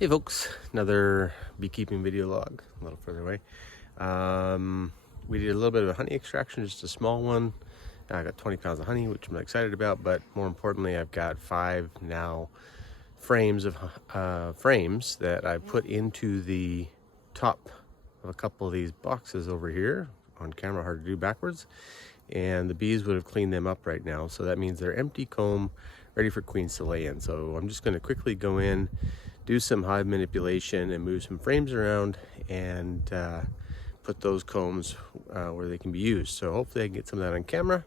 Hey folks, another beekeeping video log a little further away. We did a little bit of a honey extraction, just a small one. I got 20 pounds of honey, which I'm excited about, but more importantly, I've got 5 now frames that I put into the top of a couple of these boxes over here. On camera, hard to do backwards. And the bees would have cleaned them up right now, so that means they're empty comb, ready for queens to lay in. So I'm just going to quickly go in, do some hive manipulation and move some frames around and put those combs where they can be used. So hopefully I can get some of that on camera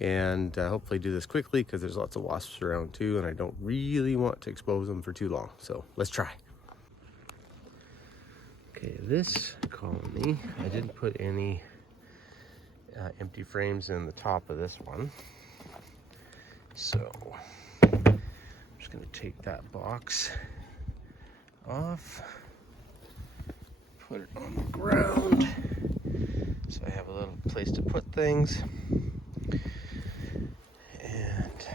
and hopefully do this quickly because there's lots of wasps around too and I don't really want to expose them for too long. So let's try. Okay, this colony, I didn't put any empty frames in the top of this one. So I'm just going to take that box off, put it on the ground so I have a little place to put things. And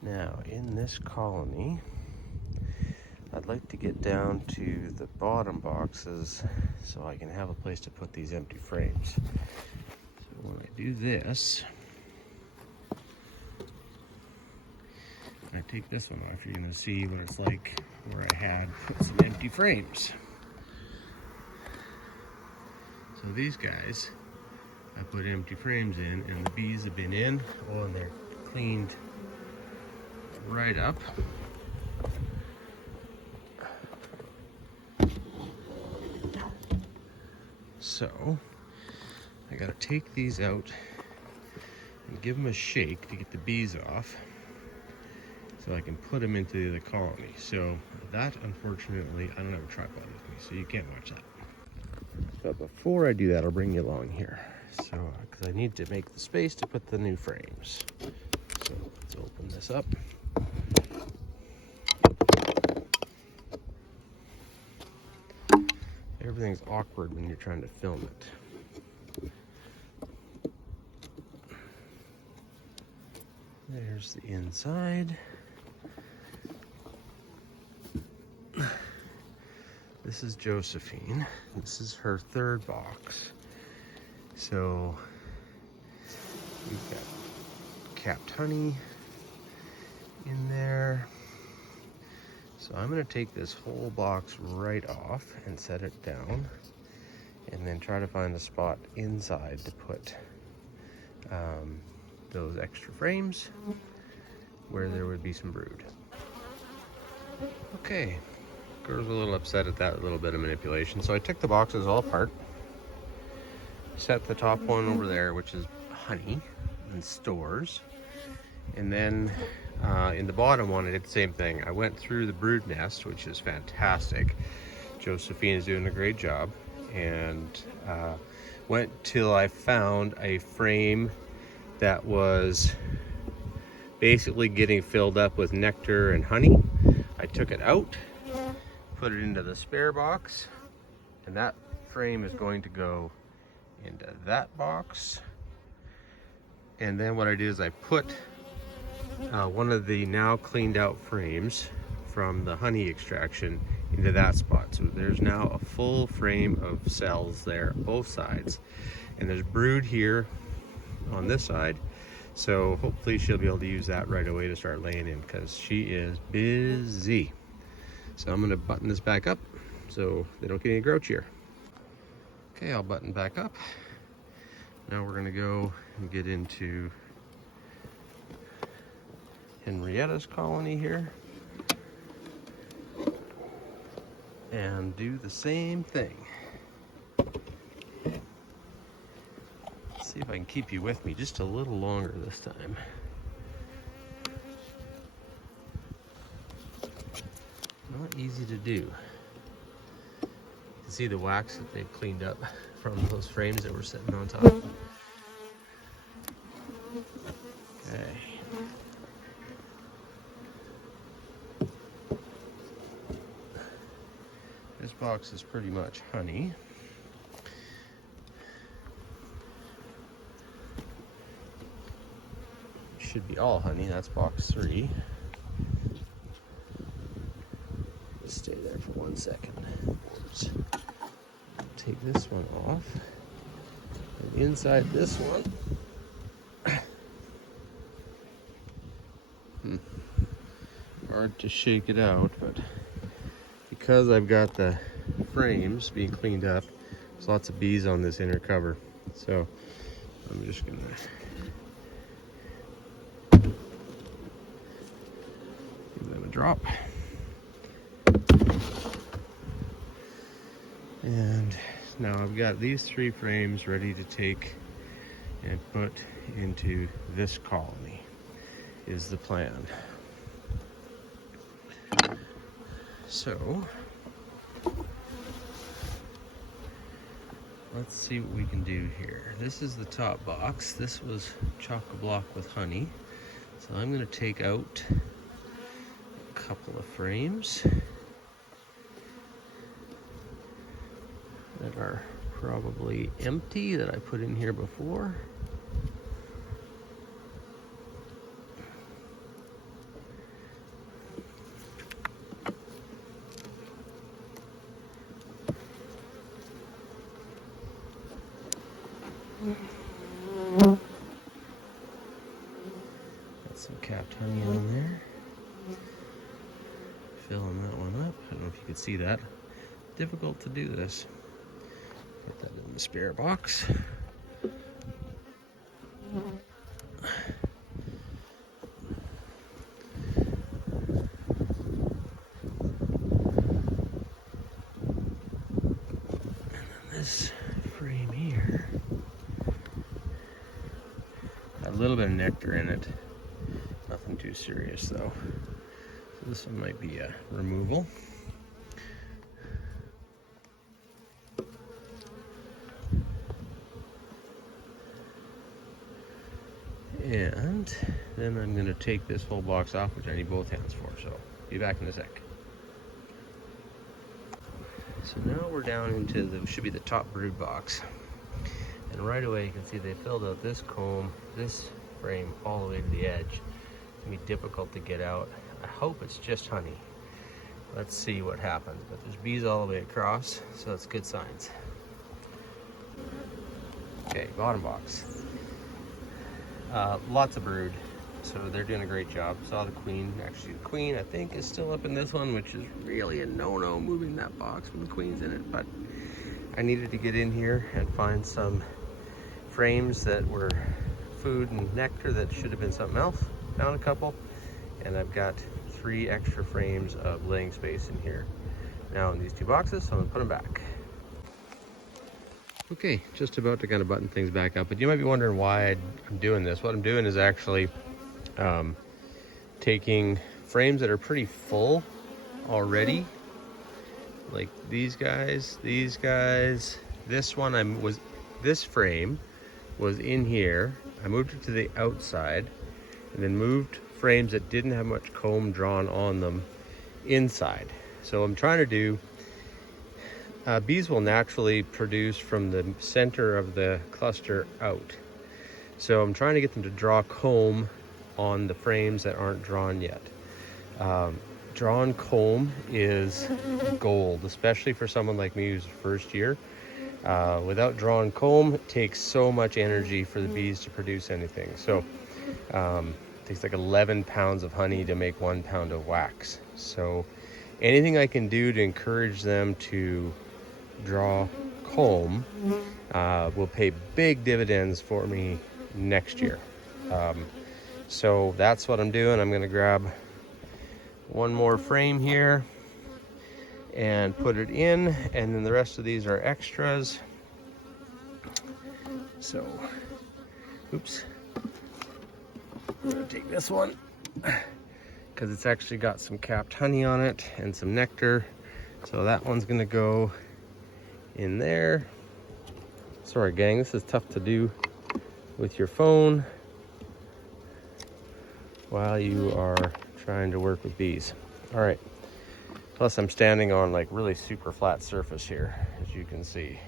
now in this colony, I'd like to get down to the bottom boxes so I can have a place to put these empty frames. So when I do this, I take this one off, you're going to see what it's like where I had put some empty frames. So these guys, I put empty frames in and the bees have been in. Oh, and they're cleaned right up. So I got to take these out and give them a shake to get the bees off, so I can put them into the colony. So that, unfortunately, I don't have a tripod with me, so you can't watch that. But before I do that, I'll bring you along here. So, because I need to make the space to put the new frames. So let's open this up. Everything's awkward when you're trying to film it. There's the inside. This is Josephine. This is her third box. So we've got capped honey in there. So I'm going to take this whole box right off and set it down and then try to find a spot inside to put those extra frames where there would be some brood. Okay. Girl's a little upset at that little bit of manipulation. So I took the boxes all apart, set the top one over there, which is honey and stores. And then in the bottom one, I did the same thing. I went through the brood nest, which is fantastic. Josephine is doing a great job. And went till I found a frame that was basically getting filled up with nectar and honey. I took it out, put it into the spare box, and that frame is going to go into that box. And then what I did is I put one of the now cleaned out frames from the honey extraction into that spot. So there's now a full frame of cells there on both sides, and there's brood here on this side. So hopefully she'll be able to use that right away to start laying in, because she is busy. So I'm going to button this back up so they don't get any grouchier. Okay, I'll button back up. Now we're going to go and get into Henrietta's colony here and do the same thing. Let's see if I can keep you with me just a little longer this time. Not easy to do. You can see the wax that they've cleaned up from those frames that were sitting on top. Okay. This box is pretty much honey. Should be all honey. That's box 3. Just stay there for 1 second. Oops. Take this one off. And inside this one, hard to shake it out, but because I've got the frames being cleaned up, there's lots of bees on this inner cover. So I'm just gonna give them a drop. And now I've got these 3 frames ready to take and put into this colony, is the plan. So let's see what we can do here. This is the top box. This was chock-a-block with honey. So I'm going to take out a couple of frames that are probably empty that I put in here before. Got some capped honey on there. Filling that one up. I don't know if you could see that. Difficult to do this. Put that in the spare box. This frame here, a little bit of nectar in it, nothing too serious though. So this one might be a removal. And then I'm going to take this whole box off, which I need both hands for, so be back in a sec. So now we're down into the, should be the top brood box. And right away you can see they filled out this comb, this frame all the way to the edge. It's going to be difficult to get out. I hope it's just honey. Let's see what happens. But there's bees all the way across, so that's good signs. Okay, bottom box. Lots of brood, so they're doing a great job. Saw the queen. Actually, the queen I think is still up in this one, which is really a no-no moving that box when the queen's in it. But I needed to get in here and find some frames that were food and nectar that should have been something else. Found a couple, and I've got 3 extra frames of laying space in here now in these 2 boxes, so I'm gonna put them back. Okay, just about to kind of button things back up, but you might be wondering why I'm doing this. What I'm doing is actually taking frames that are pretty full already, like these guys, this one this frame was in here. I moved it to the outside and then moved frames that didn't have much comb drawn on them inside. So I'm trying to do, bees will naturally produce from the center of the cluster out. So I'm trying to get them to draw comb on the frames that aren't drawn yet. Drawn comb is gold, especially for someone like me who's first year. Without drawn comb, it takes so much energy for the bees to produce anything. So it takes like 11 pounds of honey to make 1 pound of wax. So anything I can do to encourage them to draw comb will pay big dividends for me next year. So that's what I'm doing. I'm going to grab one more frame here and put it in, and then the rest of these are extras. So, oops, I'm going to take this one because it's actually got some capped honey on it and some nectar. So that one's going to go in there. Sorry gang, this is tough to do with your phone while you are trying to work with bees. All right, plus I'm standing on like really super flat surface here, as you can see.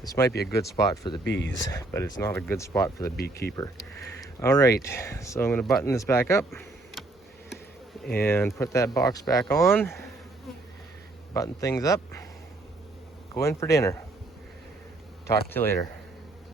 This might be a good spot for the bees, but it's not a good spot for the beekeeper. All right, so I'm going to button this back up and put that box back on, button things up, go in for dinner. Talk to you later.